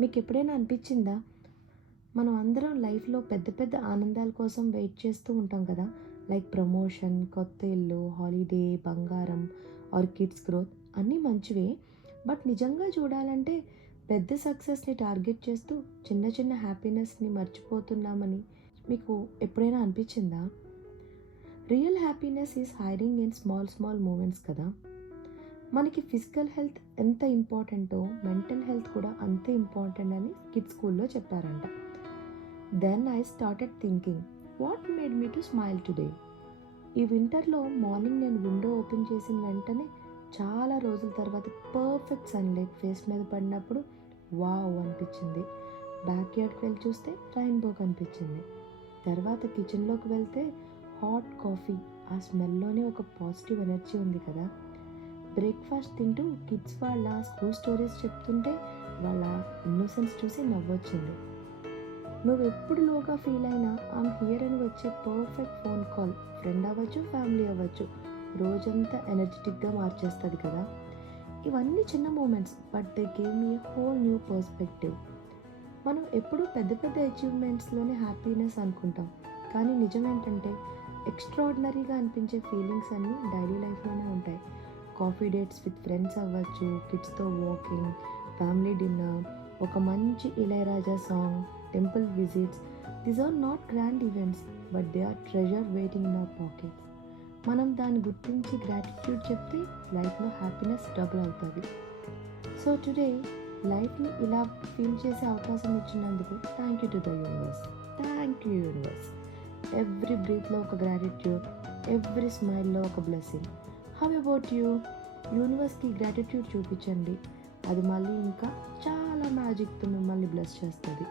మీకు ఎప్పుడైనా అనిపించిందా? మనం అందరం లైఫ్‌లో పెద్ద పెద్ద ఆనందాల కోసం వెయిట్ చేస్తూ ఉంటాం కదా! లైక్ ప్రమోషన్, కొత్త ఇల్లు, హాలిడే, బంగారం ఆర్ కిడ్స్ గ్రోత్ అన్నీ మంచివే. బట్ నిజంగా చూడాలంటే పెద్ద సక్సెస్‌ని టార్గెట్ చేస్తూ చిన్న చిన్న హ్యాపీనెస్‌ని మర్చిపోతున్నామని మీకు ఎప్పుడైనా అనిపించిందా? Real happiness is hiding in small small moments కదా! మనకి ఫిజికల్ హెల్త్ ఎంత ఇంపార్టెంటో మెంటల్ హెల్త్ కూడా అంతే ఇంపార్టెంట్ అని కిడ్స్ స్కూల్లో చెప్పారంట. Then I started thinking, what made me to smile today? ఈ వింటర్లో మార్నింగ్ నేను విండో ఓపెన్ చేసిన వెంటనే చాలా రోజుల తర్వాత పర్ఫెక్ట్ సన్లైట్ ఫేస్ మీద పడినప్పుడు వావ్ అనిపించింది. బ్యాక్ యార్డ్కి వెళ్ళి చూస్తే రెయిన్బో కనిపించింది. తర్వాత కిచెన్లోకి వెళ్తే హాట్ కాఫీ, ఆ స్మెల్లోనే ఒక పాజిటివ్ ఎనర్జీ ఉంది కదా. బ్రేక్ఫాస్ట్ తింటూ కిడ్స్ వాళ్ళ స్కూల్ స్టోరీస్ చెప్తుంటే వాళ్ళ ఇన్నోసెన్స్ చూసి నవ్వొచ్చింది. నువ్వు ఎప్పుడు లోగా ఫీల్ అయినా ఐమ్ హియర్ అని వచ్చే పర్ఫెక్ట్ ఫోన్ కాల్, ఫ్రెండ్ అవ్వచ్చు, ఫ్యామిలీ అవ్వచ్చు, రోజంతా ఎనర్జెటిక్గా మార్చేస్తుంది కదా. ఇవన్నీ చిన్న moments, but they gave me whole new perspective. మనం ఎప్పుడూ పెద్ద పెద్ద అచీవ్మెంట్స్లోనే హ్యాపీనెస్ అనుకుంటాం, కానీ నిజం ఏంటంటే ఎక్స్ట్రాడినరీగా అనిపించే ఫీలింగ్స్ అన్నీ డైలీ లైఫ్లోనే ఉంటాయి. కాఫీ డేట్స్ విత్ ఫ్రెండ్స్ అవ్వచ్చు, కిడ్స్తో వాకింగ్, ఫ్యామిలీ డిన్నర్, ఒక మంచి Ilaiyaraaja song, temple visits. These are not grand events, but they are treasure waiting in our pockets. మనం దాన్ని గుర్తించి గ్రాటిట్యూడ్ చెప్తే లైఫ్లో హ్యాపీనెస్ డబుల్ అవుతుంది. సో టుడే లైఫ్ని ఇలా ఫీల్ చేసే అవకాశం ఇచ్చినందుకు thank you to the universe. Thank you universe. Every బ్రీత్లో ఒక గ్రాటిట్యూడ్, ఎవ్రీ స్మైల్లో ఒక బ్లెస్సింగ్. How about you? యూనివర్స్కి గ్రాటిట్యూడ్ చూపించండి, అది మళ్ళీ ఇంకా చాలా మ్యాజిక్తో మిమ్మల్ని బ్లెస్ చేస్తుంది.